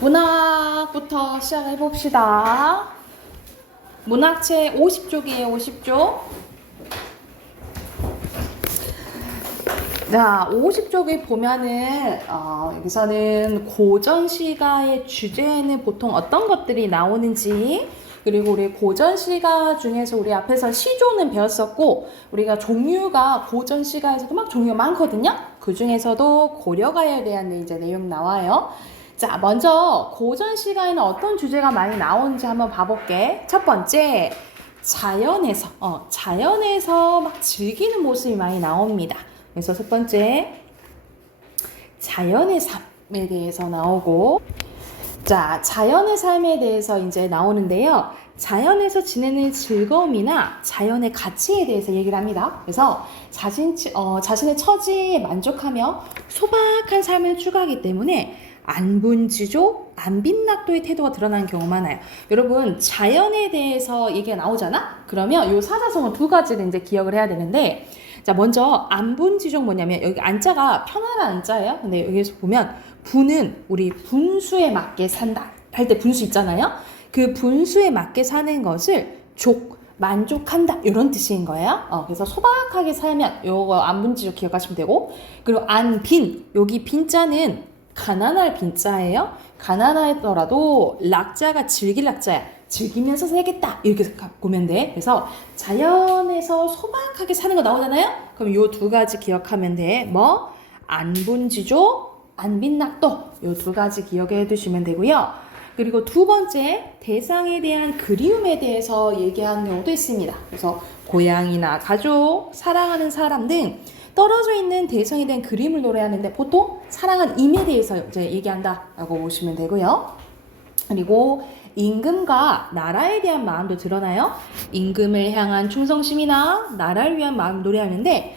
문학부터 시작해 봅시다. 문학책 50쪽이에요, 50쪽. 자, 50쪽에 보면은 여기서는 고전시가의 주제에는 보통 어떤 것들이 나오는지, 그리고 우리 고전시가 중에서 우리 앞에서 시조는 배웠었고, 우리가 종류가 고전시가에서도 막 종류가 많거든요. 그 중에서도 고려가에 대한 이제 내용 나와요. 자, 먼저 고전시가에는 어떤 주제가 많이 나오는지 한번 봐볼게. 첫 번째, 자연에서 막 즐기는 모습이 많이 나옵니다. 그래서 첫 번째, 자연의 삶에 대해서 나오고, 자, 자연의 삶에 대해서 이제 나오는데요. 자연에서 지내는 즐거움이나 자연의 가치에 대해서 얘기를 합니다. 그래서 자신의 처지에 만족하며 소박한 삶을 추구하기 때문에 안분지조, 안빈낙도의 태도가 드러나는 경우가 많아요. 여러분, 자연에 대해서 얘기가 나오잖아? 그러면 이 사자성어 두 가지를 이제 기억을 해야 되는데, 자, 먼저 안분지조 뭐냐면 여기 안자가 편안한 안자예요. 근데 여기서 보면 분은 우리 분수에 맞게 산다 할 때 분수 있잖아요. 그 분수에 맞게 사는 것을 만족한다 이런 뜻인 거예요. 그래서 소박하게 살면 요거 안분지조 기억하시면 되고, 그리고 안빈, 여기 빈자는 가난할 빈자예요. 가난하더라도 락자가 즐길 락자야. 즐기면서 살겠다 이렇게 보면 돼. 그래서 자연에서 소박하게 사는 거 나오잖아요. 그럼 요 두 가지 기억하면 돼. 뭐 안분지조, 안빈낙도 요 두 가지 기억해 두시면 되고요. 그리고 두 번째, 대상에 대한 그리움에 대해서 얘기하는 경우도 있습니다. 그래서 고향이나 가족, 사랑하는 사람 등 떨어져 있는 대상에 대한 그림을 노래하는데 보통 사랑하는 임에 대해서 이제 얘기한다라고 보시면 되고요. 그리고 임금과 나라에 대한 마음도 드러나요. 임금을 향한 충성심이나 나라를 위한 마음 노래하는데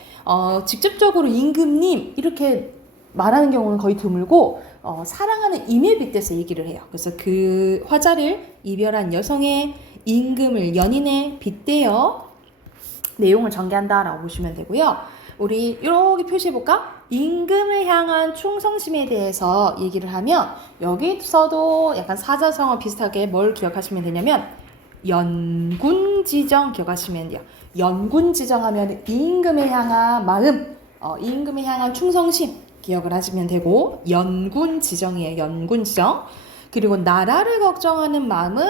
직접적으로 임금님 이렇게 말하는 경우는 거의 드물고 사랑하는 임에 빗대서 얘기를 해요. 그래서 그 화자를 이별한 여성의 임금을 연인에 빗대어 내용을 전개한다라고 보시면 되고요. 우리 이렇게 표시해볼까? 임금을 향한 충성심에 대해서 얘기를 하면 여기서도 약간 사자성어 비슷하게 뭘 기억하시면 되냐면 연군지정 기억하시면 돼요. 연군지정하면 임금을 향한 마음, 임금을 향한 충성심 기억을 하시면 되고, 연군지정이에요. 연군지정. 그리고 나라를 걱정하는 마음은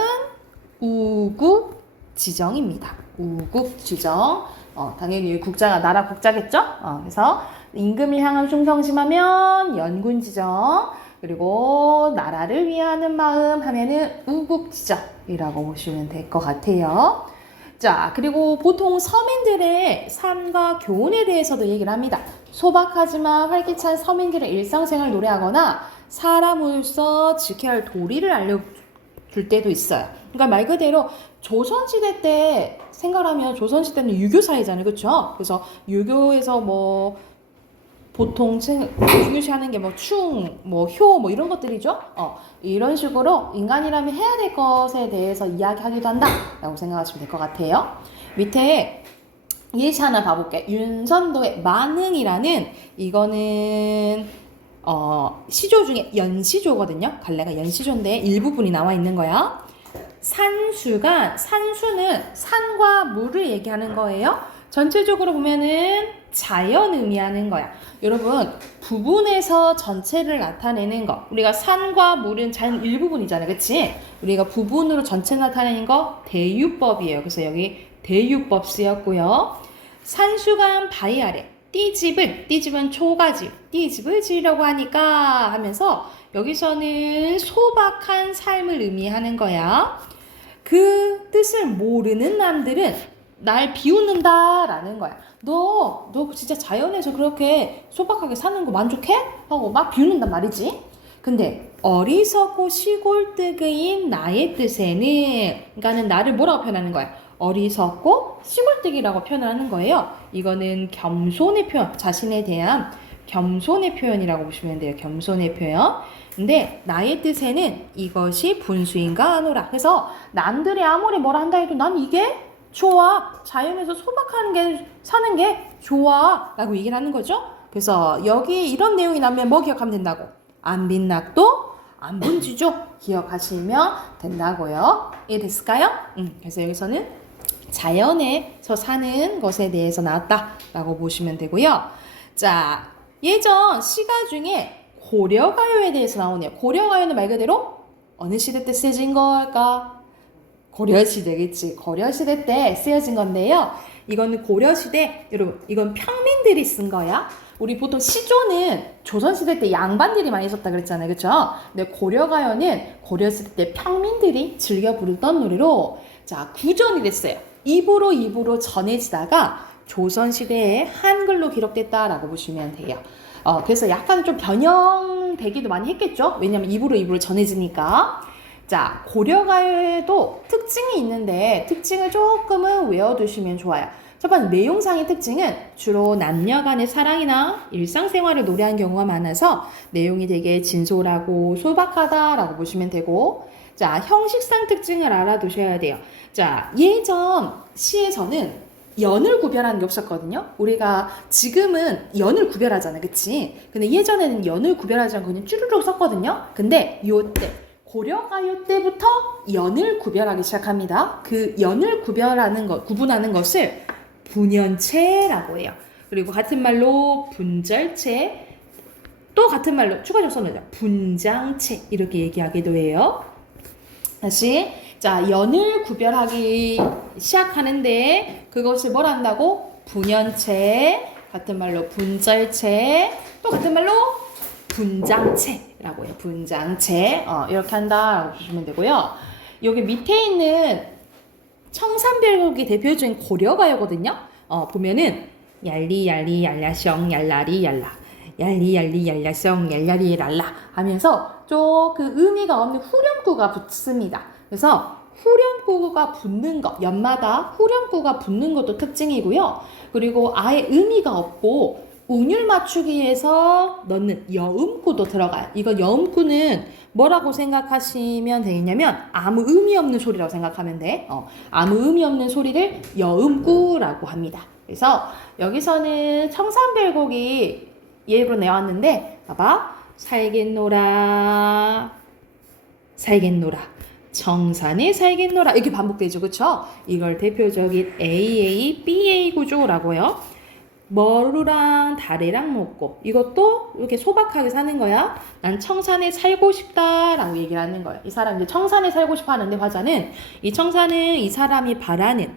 우국지정입니다. 우국지정. 당연히 국자가 나라 국자겠죠? 그래서 임금을 향한 충성심하면 연군지정, 그리고 나라를 위하는 마음 하면은 우국지정이라고 보시면 될 것 같아요. 자, 그리고 보통 서민들의 삶과 교훈에 대해서도 얘기를 합니다. 소박하지만 활기찬 서민들의 일상생활을 노래하거나 사람으로서 지켜야 할 도리를 알려줄 때도 있어요. 그러니까 말 그대로 조선시대 때 생각하면 조선시대는 유교 사회잖아요. 그렇죠? 그래서 유교에서 뭐 보통 중요시하는 게 뭐 충, 뭐 효, 뭐 이런 것들이죠. 이런 식으로 인간이라면 해야 될 것에 대해서 이야기하기도 한다라고 생각하시면 될 것 같아요. 밑에 예시 하나 봐볼게. 윤선도의 만흥이라는 이거는 시조 중에 연시조거든요. 갈래가 연시조인데 일부분이 나와 있는 거야. 산수는 산과 물을 얘기하는 거예요. 전체적으로 보면은 자연 의미하는 거야. 여러분, 부분에서 전체를 나타내는 거. 우리가 산과 물은 자연 일부분이잖아요. 그치? 우리가 부분으로 전체 나타내는 거 대유법이에요. 그래서 여기 대유법 쓰였고요. 산수간 바위 아래 띠집은 초가집, 띠집을 지으려고 하니까 하면서 여기서는 소박한 삶을 의미하는 거야. 그 뜻을 모르는 남들은 날 비웃는다라는 거야. 너 진짜 자연에서 그렇게 소박하게 사는 거 만족해? 하고 막 비웃는단 말이지. 근데 어리석고 시골뜨기인 나의 뜻에는, 그러니까는 나를 뭐라고 표현하는 거야? 어리석고 시골뜨기라고 표현을 하는 거예요. 이거는 겸손의 표현, 자신에 대한 겸손의 표현이라고 보시면 돼요. 겸손의 표현. 근데 나의 뜻에는 이것이 분수인가 하노라. 그래서 남들이 아무리 뭐라 한다 해도 난 이게 좋아. 자연에서 소박한 게 사는 게 좋아 라고 얘기를 하는 거죠. 그래서 여기 이런 내용이 나면 뭐 기억하면 된다고? 안빈낙도, 안 번지죠? 기억하시면 된다고요. 이해됐을까요? 그래서 여기서는 자연에서 사는 것에 대해서 나왔다라고 보시면 되고요. 자, 예전 시가 중에 고려가요에 대해서 나오네요. 고려가요는 말 그대로 어느 시대 때 쓰여진 걸까? 고려시대겠지. 고려시대 때 쓰여진 건데요. 이거는 고려시대, 여러분, 이건 평민들이 쓴 거야. 우리 보통 시조는 조선시대 때 양반들이 많이 썼다 그랬잖아요. 그쵸? 근데 고려가요는 고려시대 때 평민들이 즐겨 부르던 노래로, 자, 구전이 됐어요. 입으로 전해지다가 조선시대에 한글로 기록됐다라고 보시면 돼요. 그래서 약간 좀 변형되기도 많이 했겠죠? 왜냐면 입으로 전해지니까. 자, 고려가요에도 특징이 있는데 특징을 조금은 외워두시면 좋아요. 첫 번째, 내용상의 특징은 주로 남녀 간의 사랑이나 일상생활을 노래한 경우가 많아서 내용이 되게 진솔하고 소박하다라고 보시면 되고, 자, 형식상 특징을 알아두셔야 돼요. 자, 예전 시에서는 연을 구별하는 게 없었거든요. 우리가 지금은 연을 구별하잖아요. 그치? 근데 예전에는 연을 구별하지 않고 그냥 쭈루룩 썼거든요. 근데 요때 고려가요 때부터 연을 구별하기 시작합니다. 그 연을 구분하는 것을 분연체라고 해요. 그리고 같은 말로 분절체, 또 같은 말로 추가적 써놓죠. 분장체, 이렇게 얘기하기도 해요. 다시, 자, 연을 구별하기 시작하는데 그것을 뭘 한다고? 분연체, 같은 말로 분절체, 또 같은 말로 분장체라고 해요. 분장체. 이렇게 한다라고 보시면 되고요. 여기 밑에 있는 청산별곡이 대표적인 고려가요거든요. 보면은 얄리 얄리 얄라셩 얄라리 얄라 얄리 얄리 얄라셩 얄라리 랄라 하면서 좀 그 의미가 없는 후렴구가 붙습니다. 그래서 후렴구가 붙는 것, 연마다 후렴구가 붙는 것도 특징이고요. 그리고 아예 의미가 없고 운율 맞추기 위해서 넣는 여음구도 들어가요. 이거 여음구는 뭐라고 생각하시면 되냐면 아무 의미 없는 소리라고 생각하면 돼. 아무 의미 없는 소리를 여음구라고 합니다. 그래서 여기서는 청산별곡이 예로 내왔는데 봐봐. 살겠노라 살겠노라 청산에 살겠노라 이렇게 반복되죠. 그쵸? 이걸 대표적인 AA, BA 구조라고 해요. 머루랑 다래랑 먹고 이것도 이렇게 소박하게 사는 거야. 난 청산에 살고 싶다라고 얘기를 하는 거예요. 이 사람 이제 청산에 살고 싶어 하는데 화자는 이 청산은 이 사람이 바라는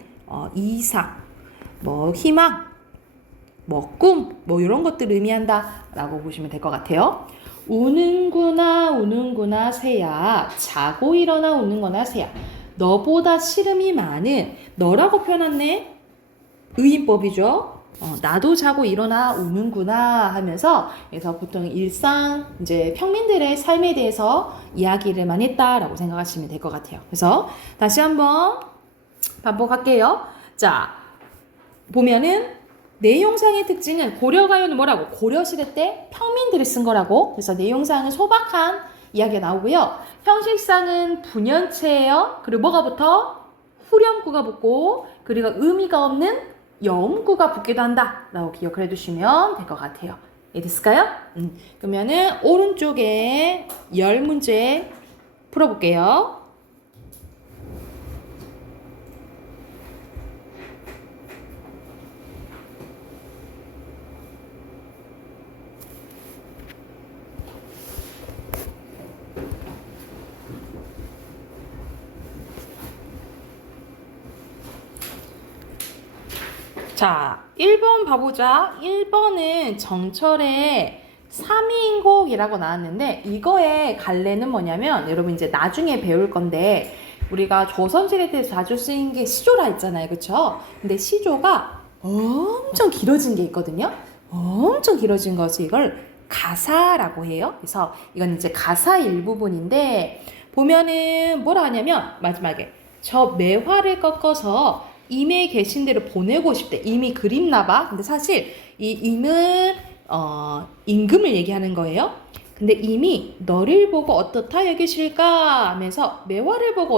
이상, 뭐 희망, 뭐 꿈, 뭐 이런 것들을 의미한다라고 보시면 될 것 같아요. 우는구나 새야 자고 일어나 우는거나 새야 너보다 시름이 많은 너라고 표현했네. 의인법이죠. 나도 자고 일어나 우는구나 하면서 그래서 보통 일상 이제 평민들의 삶에 대해서 이야기를 많이 했다라고 생각하시면 될 것 같아요. 그래서 다시 한번 반복할게요. 자, 보면은 내용상의 특징은 고려가요는 뭐라고? 고려시대 때 평민들이 쓴 거라고. 그래서 내용상은 소박한 이야기가 나오고요. 형식상은 분연체예요. 그리고 뭐가 붙어? 후렴구가 붙고 그리고 의미가 없는 여음구가 붙기도 한다라고 기억을 해두시면 될 것 같아요. 이해됐을까요? 그러면은 오른쪽에 10문제 풀어볼게요. 자, 1번 봐보자. 1번은 정철의 3인곡이라고 나왔는데 이거의 갈래는 뭐냐면 여러분 이제 나중에 배울 건데 우리가 조선시대 때 자주 쓰인 게 시조라 했잖아요. 그쵸? 근데 시조가 엄청 길어진 게 있거든요. 엄청 길어진 것을 이걸 가사라고 해요. 그래서 이건 이제 가사 일부분인데 보면은 뭐라 하냐면 마지막에 저 매화를 꺾어서 임에 계신 데로 보내고 싶대. 임이 그립나봐. 근데 사실 이 임은 임금을 얘기하는 거예요. 근데 임이 너를 보고 어떻다 여기실까 하면서 매화를 보고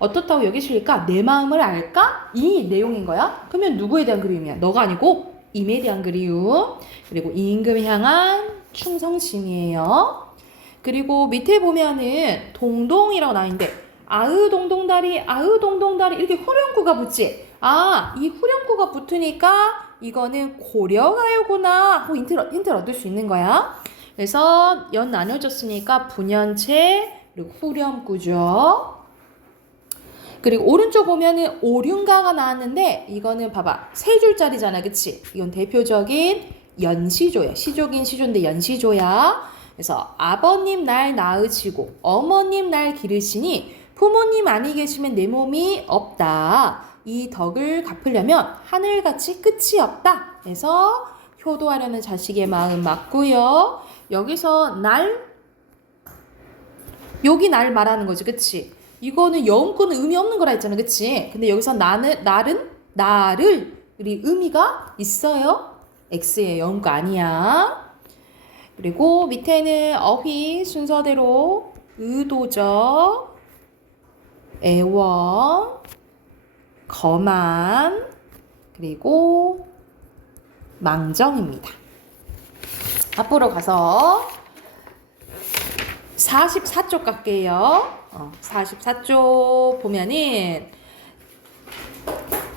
어떻다고 여기실까? 내 마음을 알까? 이 내용인 거야. 그러면 누구에 대한 그리움이야? 너가 아니고 임에 대한 그리움. 그리고 이 임금을 향한 충성심이에요. 그리고 밑에 보면은 동동이라고 나와 있는데 아으 동동다리 아으 동동다리 이렇게 후렴구가 붙지. 아, 이 후렴구가 붙으니까 이거는 고려가요구나 하고 힌트를 얻을 수 있는 거야. 그래서 연 나눠줬으니까 분연체 그리고 후렴구죠. 그리고 오른쪽 보면은 오륜가가 나왔는데 이거는 봐봐 세 줄짜리잖아, 그치? 이건 대표적인 연시조야. 시조긴 시조인데 연시조야. 그래서 아버님 날 낳으시고 어머님 날 기르시니 부모님 아니 계시면 내 몸이 없다. 이 덕을 갚으려면 하늘같이 끝이 없다. 그래서 효도하려는 자식의 마음 맞고요. 여기서 여기 날 말하는 거지, 그치? 이거는 여음구는 의미 없는 거라 했잖아, 그치? 근데 여기서 나를 우리 의미가 있어요. X의 여음구 아니야. 그리고 밑에는 어휘 순서대로 의도적, 애원, 거만, 그리고 망정입니다. 앞으로 가서 44쪽 갈게요. 44쪽 보면은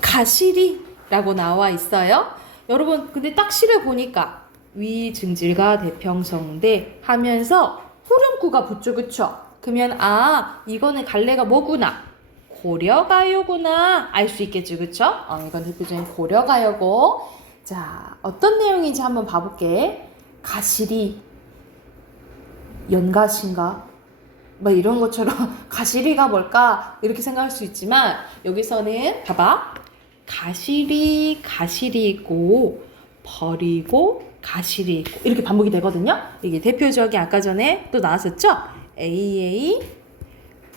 가시리라고 나와 있어요. 여러분 근데 딱 시를 보니까 위증질과 대평성대 하면서 후렴구가 붙죠, 그쵸? 그러면 아 이거는 갈래가 뭐구나, 고려가요구나 알 수 있겠죠, 그쵸? 이건 대표적인 고려가요고. 자, 어떤 내용인지 한번 봐볼게. 가시리 연가시인가? 뭐 이런 것처럼 가시리가 뭘까? 이렇게 생각할 수 있지만 여기서는 봐봐. 가시리 가시리고 버리고 가시리고 이렇게 반복이 되거든요. 이게 대표적인 아까 전에 또 나왔었죠? AA,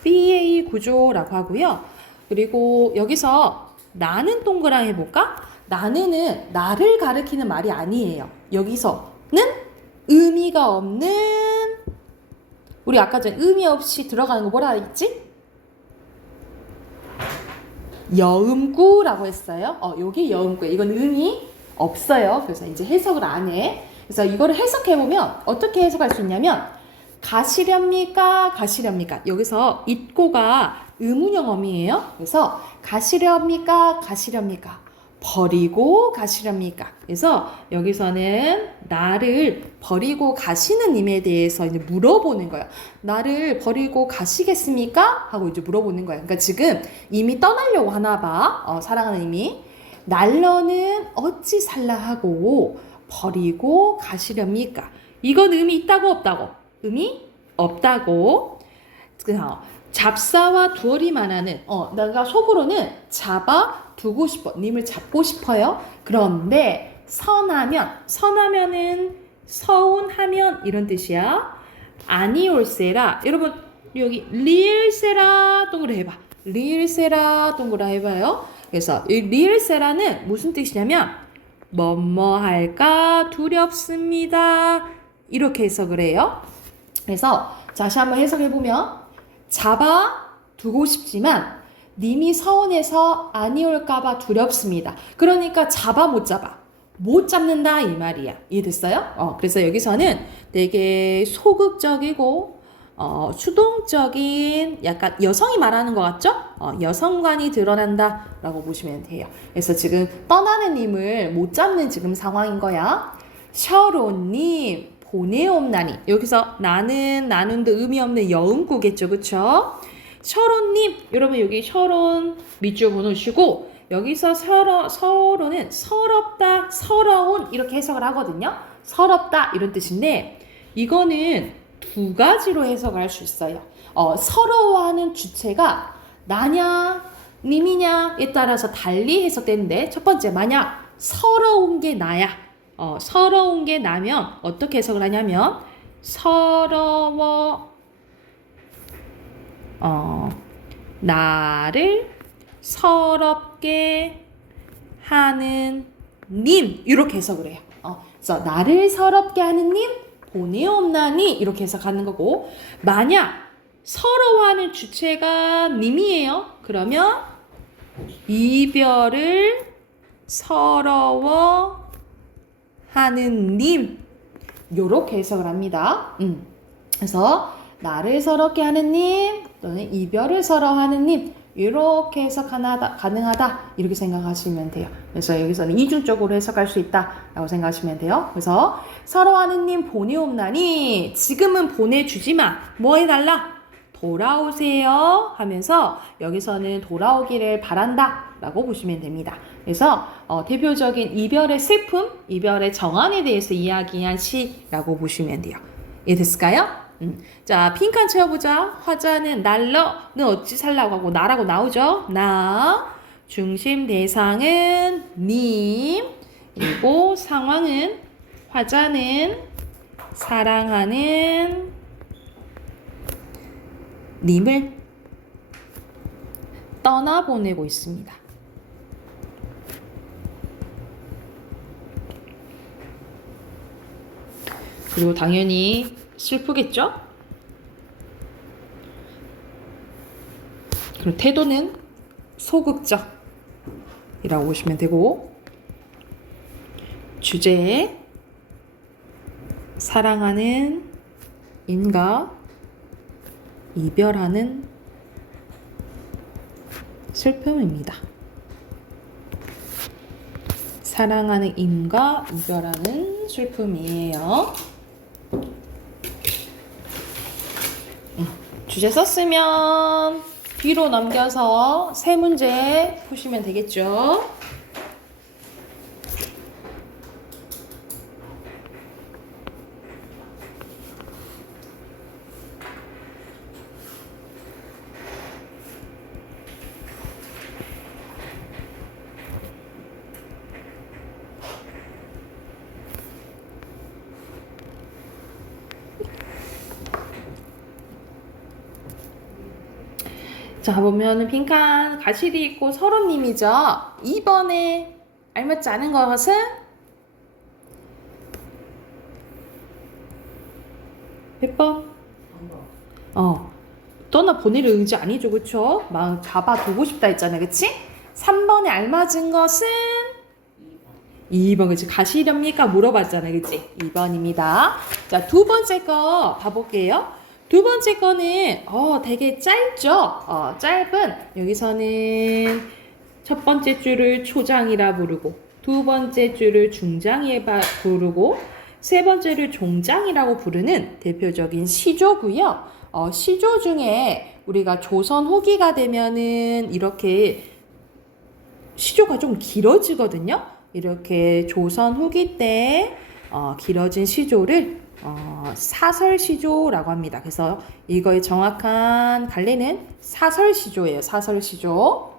BA 구조라고 하고요. 그리고 여기서 나는 동그라미 해볼까? 나는은 나를 가리키는 말이 아니에요. 여기서는 의미가 없는, 우리 아까 전에 의미 없이 들어가는 거 뭐라 했지? 여음구라고 했어요. 요게 여음구예요. 이건 의미 없어요. 그래서 이제 해석을 안 해. 그래서 이거를 해석해보면 어떻게 해석할 수 있냐면 가시렵니까? 가시렵니까? 여기서 it고가 의문형어미예요. 그래서 가시렵니까? 가시렵니까? 버리고 가시렵니까? 그래서 여기서는 나를 버리고 가시는 님에 대해서 이제 물어보는 거예요. 나를 버리고 가시겠습니까? 하고 이제 물어보는 거예요. 그러니까 지금 이미 떠나려고 하나 봐. 사랑하는 이미. 날러는 어찌 살라 하고 버리고 가시렵니까? 이건 의미 있다고 없다고? 의미 없다고. 잡사와 두어리 말하는 내가 속으로는 잡아 두고 싶어. 님을 잡고 싶어요. 그런데 선하면은 서운하면 이런 뜻이야. 아니올세라. 여러분 여기 리을세라 동그라 해봐. 리을세라 동그라 해봐요. 그래서 이 리을세라는 무슨 뜻이냐면 뭐뭐 할까 두렵습니다. 이렇게 해석을 해요. 그래서 다시 한번 해석해보면 잡아 두고 싶지만 님이 서운해서 아니올까봐 두렵습니다. 그러니까 잡아 못 잡는다 이 말이야. 이해됐어요? 그래서 여기서는 되게 소극적이고 수동적인 약간 여성이 말하는 것 같죠? 여성관이 드러난다 라고 보시면 돼요. 그래서 지금 떠나는 님을 못 잡는 지금 상황인 거야. 셔로님 보내옵나니. 여기서 나는도 의미 없는 여음구겠죠, 그쵸? 셔론님, 여러분 여기 셔론 밑줄 보내주시고 여기서 서로는 서럽다, 서러운 이렇게 해석을 하거든요. 서럽다 이런 뜻인데 이거는 두 가지로 해석을 할 수 있어요. 서러워하는 주체가 나냐, 님이냐에 따라서 달리 해석되는데 첫 번째 만약 서러운 게 나야. 서러운 게 나면 어떻게 해석을 하냐면 서러워 나를 서럽게 하는 님 이렇게 해석을 해요. 그래서 나를 서럽게 하는 님 보내옵나니 이렇게 해석하는 거고 만약 서러워하는 주체가 님이에요. 그러면 이별을 서러워하는 님 요렇게 해석을 합니다. 그래서 나를 서럽게 하는 님 또는 이별을 서러워하는 님 이렇게 해석 가능하다 이렇게 생각하시면 돼요. 그래서 여기서는 이중적으로 해석할 수 있다라고 생각하시면 돼요. 그래서 서러워하는 님 보내옵나니 지금은 보내주지마 뭐 해달라? 돌아오세요 하면서 여기서는 돌아오기를 바란다 라고 보시면 됩니다. 그래서 대표적인 이별의 슬픔, 이별의 정환에 대해서 이야기한 시라고 보시면 돼요. 이해됐을까요? 자, 핑크 채워보자. 화자는 날러는 어찌 살라고 하고 나라고 나오죠. 나. 중심 대상은 님. 그리고 상황은 화자는 사랑하는 님을 떠나보내고 있습니다. 그리고 당연히 슬프겠죠? 그리고 태도는 소극적이라고 보시면 되고 주제 사랑하는 인과 이별하는 슬픔입니다. 사랑하는 인과 이별하는 슬픔이에요. 주제 썼으면 뒤로 넘겨서 세 문제 푸시면 되겠죠. 자, 보면은 빈칸 가실이 있고 서로님이죠. 2번에 알맞지 않은 것은 몇 번? 떠나 보내를 의지 아니죠, 그쵸? 막 잡아두고 싶다 했잖아요, 그치? 3번에 알맞은 것은 2번, 그치? 가시렵니까? 물어봤잖아요, 그치? 2번입니다. 자, 두 번째 거 봐볼게요. 두 번째 거는 되게 짧죠? 짧은 여기서는 첫 번째 줄을 초장이라 부르고 두 번째 줄을 중장이라 부르고 세 번째를 종장이라고 부르는 대표적인 시조고요. 시조 중에 우리가 조선 후기가 되면은 이렇게 시조가 좀 길어지거든요. 이렇게 조선 후기 때 길어진 시조를 사설시조라고 합니다. 그래서 이거의 정확한 갈래는 사설시조예요. 사설시조.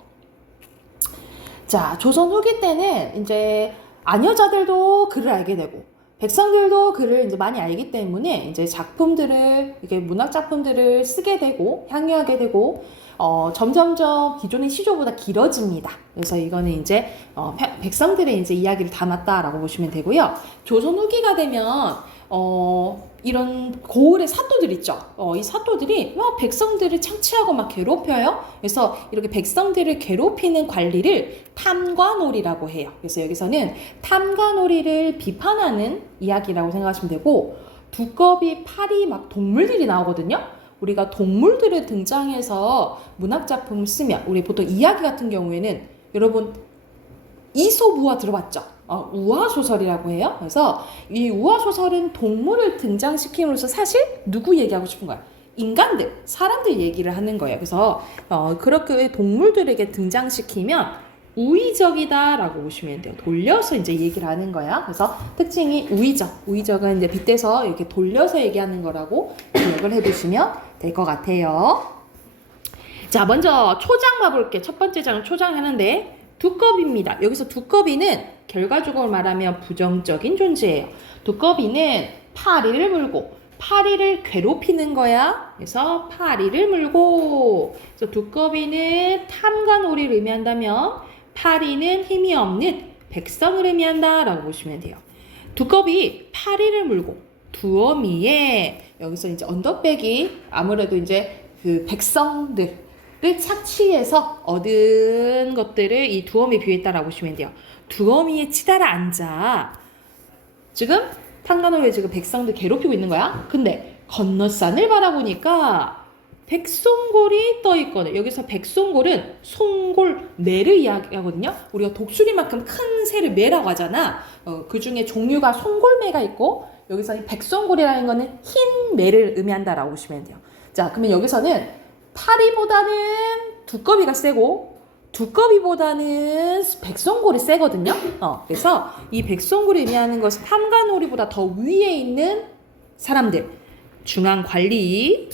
자, 조선 후기 때는 이제 아녀자들도 글을 알게 되고 백성들도 글을 이제 많이 알기 때문에 이제 작품들을 이게 문학 작품들을 쓰게 되고 향유하게 되고 점점점 기존의 시조보다 길어집니다. 그래서 이거는 이제 백성들의 이제 이야기를 담았다라고 보시면 되고요. 조선 후기가 되면 이런 고을의 사또들 있죠. 이 사또들이 막 백성들을 착취하고 막 괴롭혀요. 그래서 이렇게 백성들을 괴롭히는 관리를 탐관오리라고 해요. 그래서 여기서는 탐관오리를 비판하는 이야기라고 생각하시면 되고 두꺼비, 파리 막 동물들이 나오거든요. 우리가 동물들을 등장해서 문학작품을 쓰면 우리 보통 이야기 같은 경우에는 여러분 이솝우화 들어봤죠? 우화소설이라고 해요. 그래서 이 우화소설은 동물을 등장시킴으로써 사실 누구 얘기하고 싶은 거야? 인간들, 사람들 얘기를 하는 거예요. 그래서 그렇게 동물들에게 등장시키면 우의적이다라고 보시면 돼요. 돌려서 이제 얘기를 하는 거야. 그래서 특징이 우의적. 우의적은 이제 빗대서 이렇게 돌려서 얘기하는 거라고 기억을 해두시면 될 것 같아요. 자, 먼저 초장 봐볼게. 첫 번째 장은 초장 하는데 두꺼비입니다. 여기서 두꺼비는 결과적으로 말하면 부정적인 존재예요. 두꺼비는 파리를 물고 파리를 괴롭히는 거야. 그래서 파리를 물고. 그래서 두꺼비는 탐관오리를 의미한다면 파리는 힘이 없는 백성을 의미한다라고 보시면 돼요. 두꺼비 파리를 물고 두어미에 여기서 이제 언더백이 아무래도 이제 그 백성들 를 착취해서 얻은 것들을 이 두어미에 비유했다라고 보시면 돼요. 두어미에 치달아 앉아. 지금 탐관오리에 지금 백성들 괴롭히고 있는 거야. 근데 건너산을 바라보니까 백송골이 떠 있거든. 여기서 백송골은 송골 매를 이야기하거든요. 우리가 독수리만큼 큰 새를 매라고 하잖아. 그 중에 종류가 송골매가 있고 여기서 이 백송골이라는 거는 흰 매를 의미한다라고 보시면 돼요. 자, 그러면 여기서는 파리보다는 두꺼비가 세고 두꺼비보다는 백송골이 세거든요. 그래서 이 백송골이 의미하는 것은 탐관오리보다 더 위에 있는 사람들, 중앙 관리,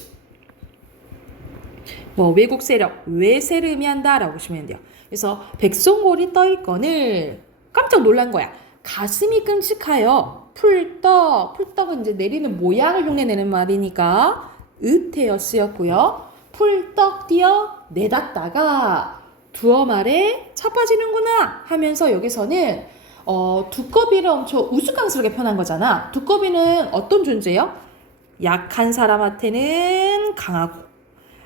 외국 세력, 외세를 의미한다라고 보시면 돼요. 그래서 백송골이 떠있거늘 깜짝 놀란 거야. 가슴이 끔찍하여 풀떡은 이제 내리는 모양을 흉내내는 말이니까 으태여 쓰였고요. 풀떡 뛰어 내닫다가 두어 말에 차빠지는구나 하면서 여기서는 두꺼비를 엄청 우스꽝스럽게 표현한 거잖아. 두꺼비는 어떤 존재예요? 약한 사람한테는 강하고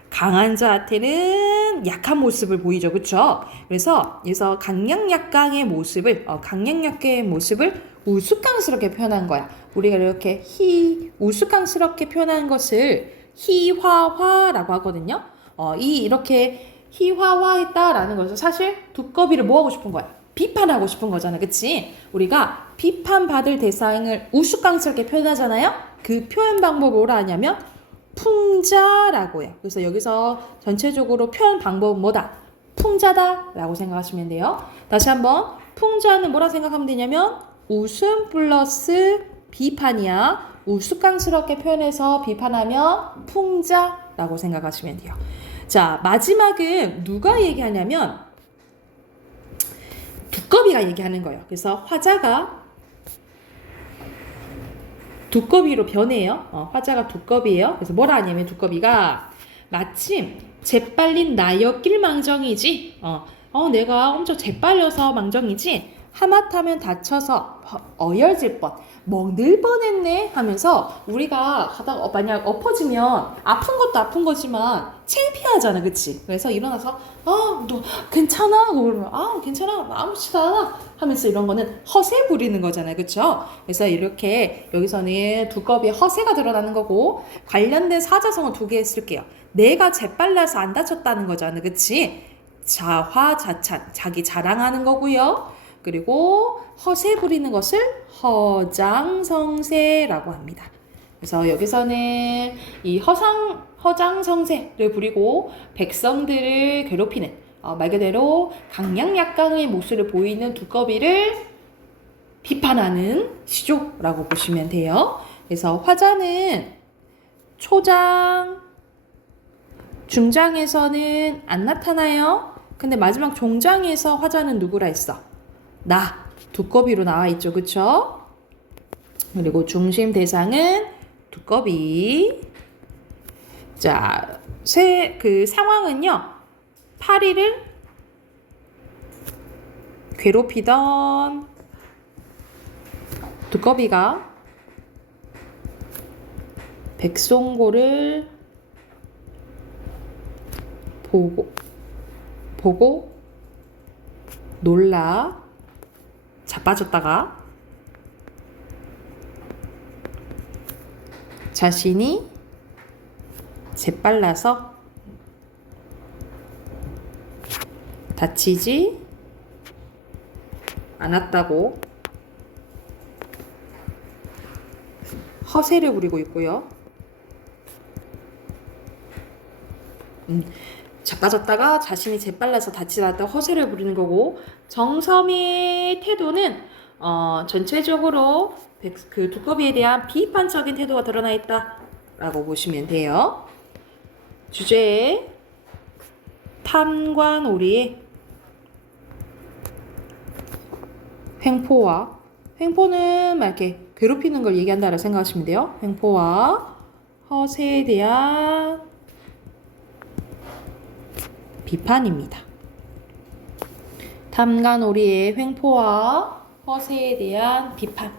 강한 자한테는 약한 모습을 보이죠. 그쵸? 그래서 여기서 강약약강의 모습을 우스꽝스럽게 표현한 거야. 우리가 이렇게 우스꽝스럽게 표현한 것을 희화화라고 하거든요. 이렇게 희화화했다라는 것은 사실 두꺼비를 뭐 하고 싶은 거야? 비판하고 싶은 거잖아. 그치? 우리가 비판받을 대상을 우스꽝스럽게 표현하잖아요. 그 표현 방법을 뭐라 하냐면 풍자라고 해요. 그래서 여기서 전체적으로 표현 방법은 뭐다? 풍자다라고 생각하시면 돼요. 다시 한번 풍자는 뭐라 생각하면 되냐면 웃음 플러스 비판이야. 우스꽝스럽게 표현해서 비판하면 풍자라고 생각하시면 돼요. 자, 마지막은 누가 얘기하냐면 두꺼비가 얘기하는 거예요. 그래서 화자가 두꺼비로 변해요. 화자가 두꺼비예요. 그래서 뭐라 하냐면 두꺼비가 마침 재빨린 나였길 망정이지. 내가 엄청 재빨려서 망정이지. 하마터면 다쳐서 어혈질 뻔, 늘 뻔했네 하면서 우리가 가다가 만약 엎어지면 아픈 것도 아픈 거지만 창피하잖아, 그치? 그래서 일어나서 너 괜찮아? 그러면 괜찮아, 아무렇지도 않아 하면서 이런 거는 허세 부리는 거잖아요, 그쵸? 그래서 이렇게 여기서는 두꺼비의 허세가 드러나는 거고 관련된 사자성어 2개 쓸게요. 내가 재빨라서 안 다쳤다는 거잖아, 그치? 자화자찬, 자기 자랑하는 거고요. 그리고 허세 부리는 것을 허장성세라고 합니다. 그래서 여기서는 이 허장성세를 부리고 백성들을 괴롭히는 말 그대로 강약약강의 모습을 보이는 두꺼비를 비판하는 시조라고 보시면 돼요. 그래서 화자는 초장, 중장에서는 안 나타나요. 근데 마지막 종장에서 화자는 누구라 했어? 두꺼비로 나와 있죠. 그쵸? 그리고 중심 대상은 두꺼비. 자, 그 상황은요. 파리를 괴롭히던 두꺼비가 백송골을 보고 놀라 자빠졌다가 자신이 재빨라서 다치지 않았다고 허세를 부리고 있고요. 자빠졌다가 자신이 재빨라서 다치지 않았다고 허세를 부리는 거고 정섬의 태도는 전체적으로 그 두꺼비에 대한 비판적인 태도가 드러나 있다라고 보시면 돼요. 주제에 탐관오리의 횡포는 막 이렇게 괴롭히는 걸 얘기한다라고 생각하시면 돼요. 횡포와 허세에 대한 비판입니다. 탐관오리의 횡포와 허세에 대한 비판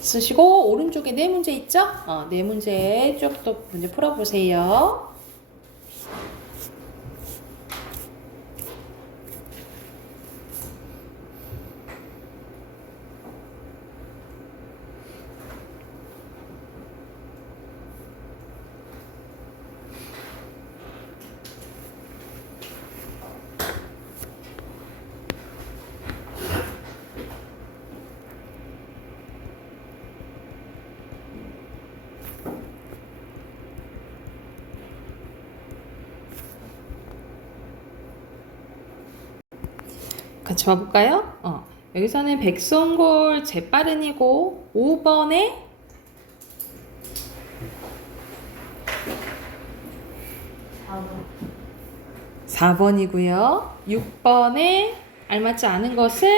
쓰시고 오른쪽에 네 문제 있죠? 네 문제 쭉 또 문제 풀어보세요. 같이 봐볼까요? 여기서는 백송골 재빠른이고 5번에 4번이고요. 6번에 알맞지 않은 것은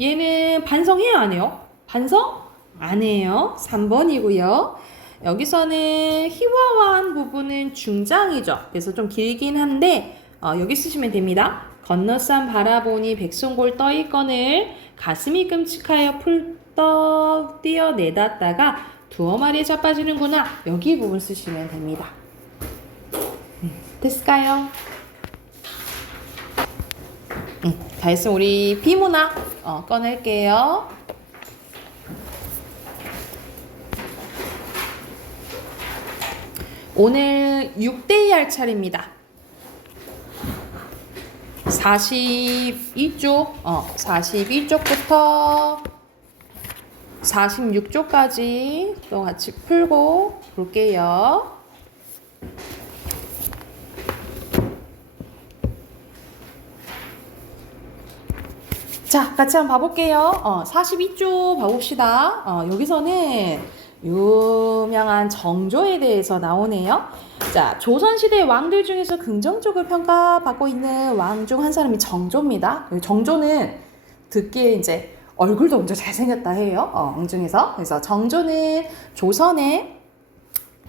얘는 반성해야 안 해요? 반성? 안 해요. 3번이고요. 여기서는 희화화한 부분은 중장이죠. 그래서 좀 길긴 한데 여기 쓰시면 됩니다. 건너산 바라보니 백송골 떠있거늘 가슴이 끔찍하여 풀떡 뛰어내das다가 두어 마리에 자빠지는구나. 여기 부분 쓰시면 됩니다. 됐을까요? 다 했으면 우리 비문학 꺼낼게요. 오늘 6대2 할 차례입니다. 42쪽, 42쪽부터 46쪽까지 또 같이 풀고 볼게요. 자, 같이 한번 봐볼게요. 42쪽 봐봅시다. 여기서는 유명한 정조에 대해서 나오네요. 자, 조선시대 왕들 중에서 긍정적으로 평가받고 있는 왕 중 한 사람이 정조입니다. 정조는 듣기에 이제 얼굴도 엄청 잘생겼다 해요. 왕 중에서. 그래서 정조는 조선의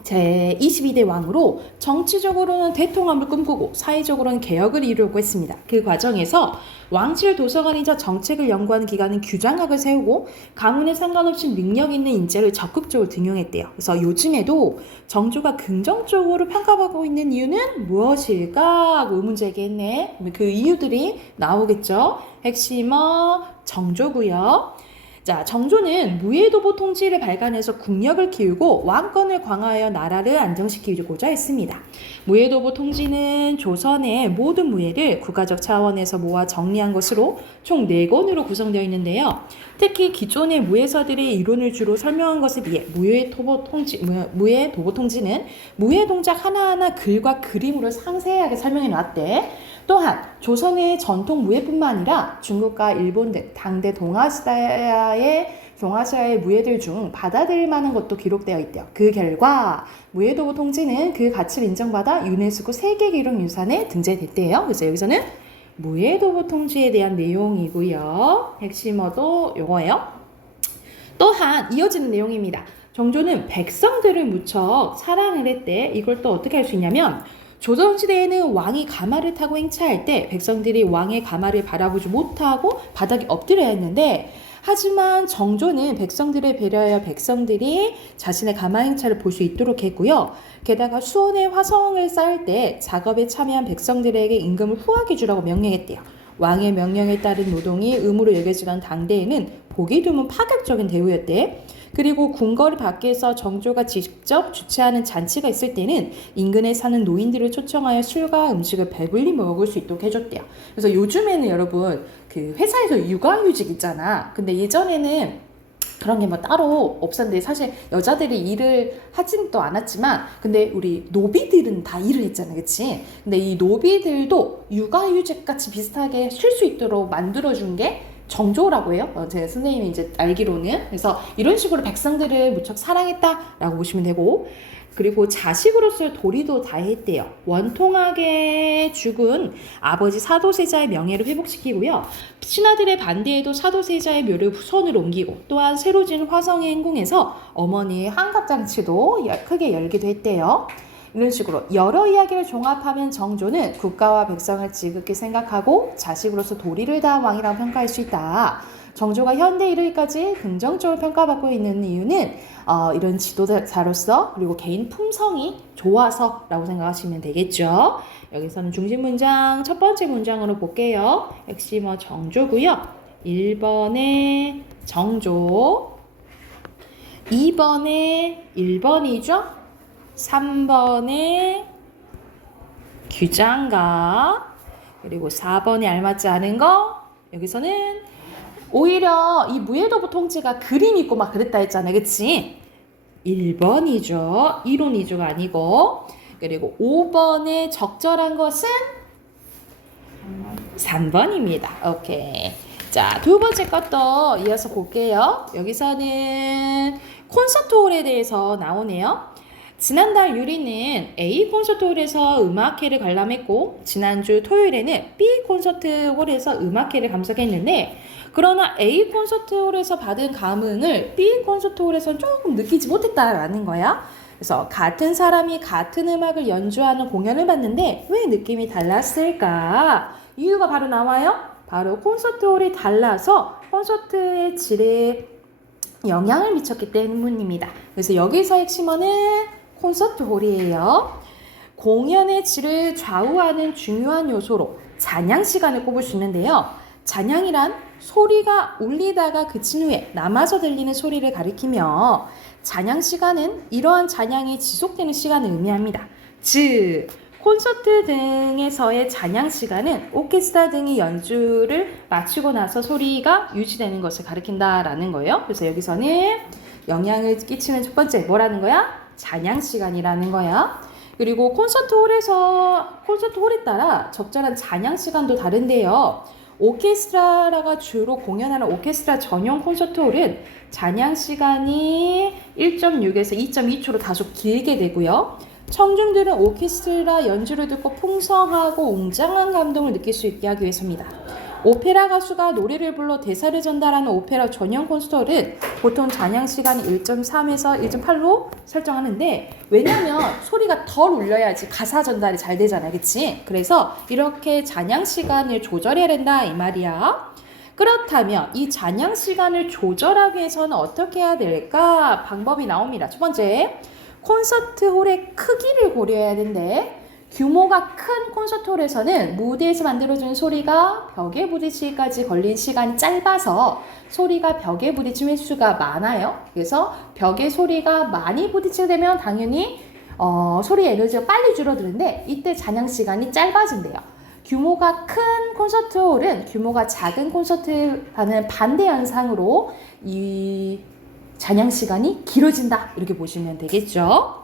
제22대 왕으로 정치적으로는 대통합을 꿈꾸고 사회적으로는 개혁을 이루려고 했습니다. 그 과정에서 왕실 도서관이자 정책을 연구하는 기관은 규장각을 세우고 가문에 상관없이 능력 있는 인재를 적극적으로 등용했대요. 그래서 요즘에도 정조가 긍정적으로 평가받고 있는 이유는 무엇일까? 의문 제기했네. 그 이유들이 나오겠죠. 핵심어 정조고요. 자, 정조는 무예도보 통치를 발간해서 국력을 키우고 왕권을 강화하여 나라를 안정시키고자 했습니다. 무예도보 통치는 조선의 모든 무예를 국가적 차원에서 모아 정리한 것으로 총 4권으로 구성되어 있는데요. 특히 기존의 무예서들의 이론을 주로 설명한 것에 비해 무예도보 통치는 무예 동작 하나하나 글과 그림으로 상세하게 설명해 놨대. 또한 조선의 전통 무예뿐만 아니라 중국과 일본 등 당대 동아시아의 무예들 중 받아들일 만한 것도 기록되어 있대요. 그 결과 무예도보 통치는 그 가치를 인정받아 유네스코 세계기록유산에 등재됐대요. 그래서 여기서는 무예도보 통치에 대한 내용이고요. 핵심어도 요거예요. 또한 이어지는 내용입니다. 정조는 백성들을 무척 사랑을 했대. 이걸 또 어떻게 할 수 있냐면 조선시대에는 왕이 가마를 타고 행차할 때 백성들이 왕의 가마를 바라보지 못하고 바닥에 엎드려야 했는데 하지만 정조는 백성들을 배려하여 백성들이 자신의 가마 행차를 볼 수 있도록 했고요. 게다가 수원에 화성을 쌓을 때 작업에 참여한 백성들에게 임금을 후하게 주라고 명령했대요. 왕의 명령에 따른 노동이 의무로 여겨지던 당대에는 보기 드문 파격적인 대우였대. 그리고 궁궐 밖에서 정조가 직접 주최하는 잔치가 있을 때는 인근에 사는 노인들을 초청하여 술과 음식을 배불리 먹을 수 있도록 해줬대요. 그래서 요즘에는 여러분 그 회사에서 육아휴직 있잖아. 근데 예전에는 그런 게 뭐 따로 없었는데 사실 여자들이 일을 하진 또 않았지만 근데 우리 노비들은 다 일을 했잖아, 그치? 근데 이 노비들도 육아휴직 같이 비슷하게 쉴 수 있도록 만들어준 게 정조라고 해요. 제 선생님이 이제 알기로는. 그래서 이런 식으로 백성들을 무척 사랑했다라고 보시면 되고, 그리고 자식으로서의 도리도 다했대요. 원통하게 죽은 아버지 사도세자의 명예를 회복시키고요. 신하들의 반대에도 사도세자의 묘를 후손으로 옮기고 또한 새로 지은 화성에 행궁해서 어머니의 환갑잔치도 크게 열기도 했대요. 이런 식으로 여러 이야기를 종합하면 정조는 국가와 백성을 지극히 생각하고 자식으로서 도리를 다한 왕이라고 평가할 수 있다. 정조가 현대에 이르기까지 긍정적으로 평가받고 있는 이유는 이런 지도자로서 그리고 개인 품성이 좋아서라고 생각하시면 되겠죠. 여기서는 중심 문장 첫 번째 문장으로 볼게요. 핵심어 정조고요. 1번에 정조, 2번에 1번이죠. 3번에 규장각, 그리고 4번에 알맞지 않은 거. 여기서는 오히려 이 무예도보 통치가 그림 있고 막 그랬다 했잖아, 그치? 1번이죠. 이론 위주가 아니고. 그리고 5번에 적절한 것은 3번입니다. 오케이. 자, 두 번째 것도 이어서 볼게요. 여기서는 콘서트홀에 대해서 나오네요. 지난달 유리는 A 콘서트홀에서 음악회를 관람했고 지난주 토요일에는 B 콘서트홀에서 음악회를 감상했는데 그러나 A 콘서트홀에서 받은 감흥을 B 콘서트홀에서는 조금 느끼지 못했다라는 거야. 그래서 같은 사람이 같은 음악을 연주하는 공연을 봤는데 왜 느낌이 달랐을까? 이유가 바로 나와요. 바로 콘서트홀이 달라서 콘서트의 질에 영향을 미쳤기 때문입니다. 그래서 여기서 핵심어는 콘서트홀이에요. 공연의 질을 좌우하는 중요한 요소로 잔향 시간을 꼽을 수 있는데요. 잔향이란 소리가 울리다가 그친 후에 남아서 들리는 소리를 가리키며 잔향 시간은 이러한 잔향이 지속되는 시간을 의미합니다. 즉 콘서트 등에서의 잔향 시간은 오케스트라 등이 연주를 마치고 나서 소리가 유지되는 것을 가리킨다라는 거예요. 그래서 여기서는 영향을 끼치는 첫 번째 뭐라는 거야? 잔향 시간이라는 거야. 그리고 콘서트홀에 따라 적절한 잔향 시간도 다른데요. 오케스트라가 주로 공연하는 오케스트라 전용 콘서트홀은 잔향 시간이 1.6에서 2.2초로 다소 길게 되고요. 청중들은 오케스트라 연주를 듣고 풍성하고 웅장한 감동을 느낄 수 있게 하기 위해서입니다. 오페라 가수가 노래를 불러 대사를 전달하는 오페라 전용 콘서트홀은 보통 잔향 시간이 1.3에서 1.8로 설정하는데 왜냐면 소리가 덜 울려야지 가사 전달이 잘 되잖아, 그치? 그래서 이렇게 잔향 시간을 조절해야 된다 이 말이야. 그렇다면 이 잔향 시간을 조절하기 위해서는 어떻게 해야 될까? 방법이 나옵니다. 첫 번째, 콘서트홀의 크기를 고려해야 된대. 규모가 큰 콘서트홀에서는 무대에서 만들어주는 소리가 벽에 부딪히기까지 걸린 시간이 짧아서 소리가 벽에 부딪힌 횟수가 많아요. 그래서 벽에 소리가 많이 부딪히게 되면 당연히 소리 에너지가 빨리 줄어드는데 이때 잔향 시간이 짧아진대요. 규모가 큰 콘서트홀은 규모가 작은 콘서트와는 반대 현상으로 이 잔향 시간이 길어진다 이렇게 보시면 되겠죠.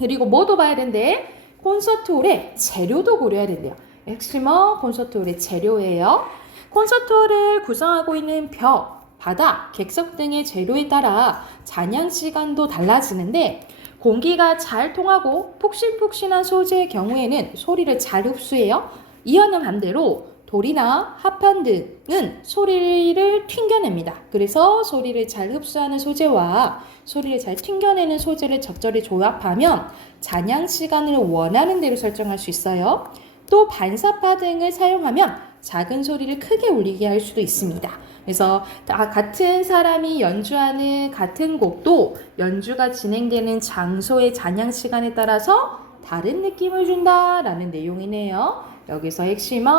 그리고 뭐도 봐야 된대? 콘서트홀의 재료도 고려해야 된대요. 핵심은 콘서트홀의 재료예요. 콘서트홀을 구성하고 있는 벽, 바닥, 객석 등의 재료에 따라 잔향 시간도 달라지는데 공기가 잘 통하고 푹신푹신한 소재의 경우에는 소리를 잘 흡수해요. 이와는 반대로 돌이나 합판 등은 소리를 튕겨냅니다. 그래서 소리를 잘 흡수하는 소재와 소리를 잘 튕겨내는 소재를 적절히 조합하면 잔향 시간을 원하는 대로 설정할 수 있어요. 또 반사파 등을 사용하면 작은 소리를 크게 울리게 할 수도 있습니다. 그래서 같은 사람이 연주하는 같은 곡도 연주가 진행되는 장소의 잔향 시간에 따라서 다른 느낌을 준다라는 내용이네요. 여기서 핵심은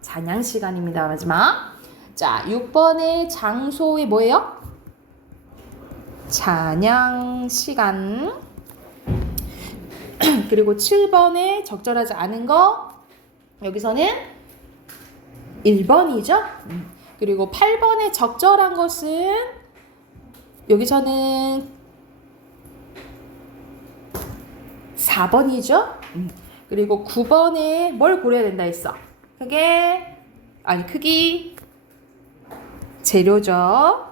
잔향 시간입니다. 마지막. 자, 6번의 장소의 뭐예요? 잔향 시간. 그리고 7번에 적절하지 않은 거 여기서는 1번이죠. 그리고 8번에 적절한 것은 여기서는 4번이죠. 그리고 9번에 뭘 고려해야 된다 했어? 크기, 재료죠.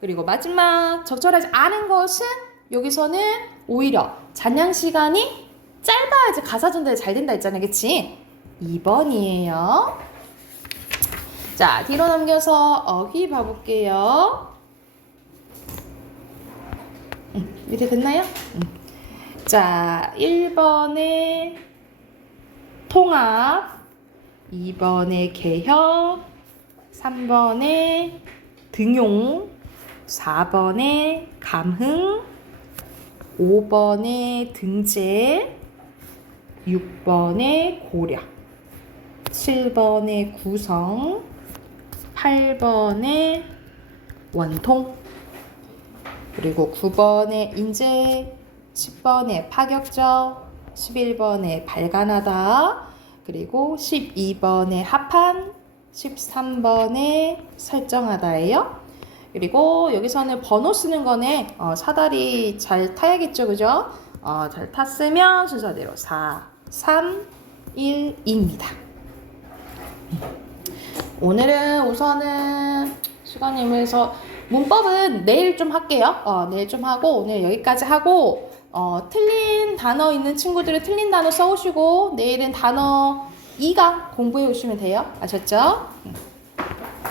그리고 마지막 적절하지 않은 것은 여기서는 오히려 잔향 시간이 짧아야지 가사 전달이 잘 된다 했잖아, 그치? 2번이에요. 자, 뒤로 넘겨서 어휘 봐볼게요. 이렇게 됐나요? 자, 1번에 통합, 2번에 개혁, 3번에 등용, 4번에 감흥, 5번에 등재, 6번에 고려, 7번에 구성, 8번에 원통, 그리고 9번에 인재, 10번에 파격적, 11번에 발간하다, 그리고 12번에 합한, 13번에 설정하다예요. 그리고 여기서는 번호 쓰는 거네. 사다리 잘 타야겠죠, 그죠? 잘 탔으면 순서대로 4, 3, 1, 2입니다. 오늘은 우선은 시간이 애매해서 문법은 내일 좀 할게요. 내일 좀 하고 오늘 여기까지 하고 틀린 단어 있는 친구들은 틀린 단어 써오시고 내일은 단어 2강 공부해 오시면 돼요. 아셨죠?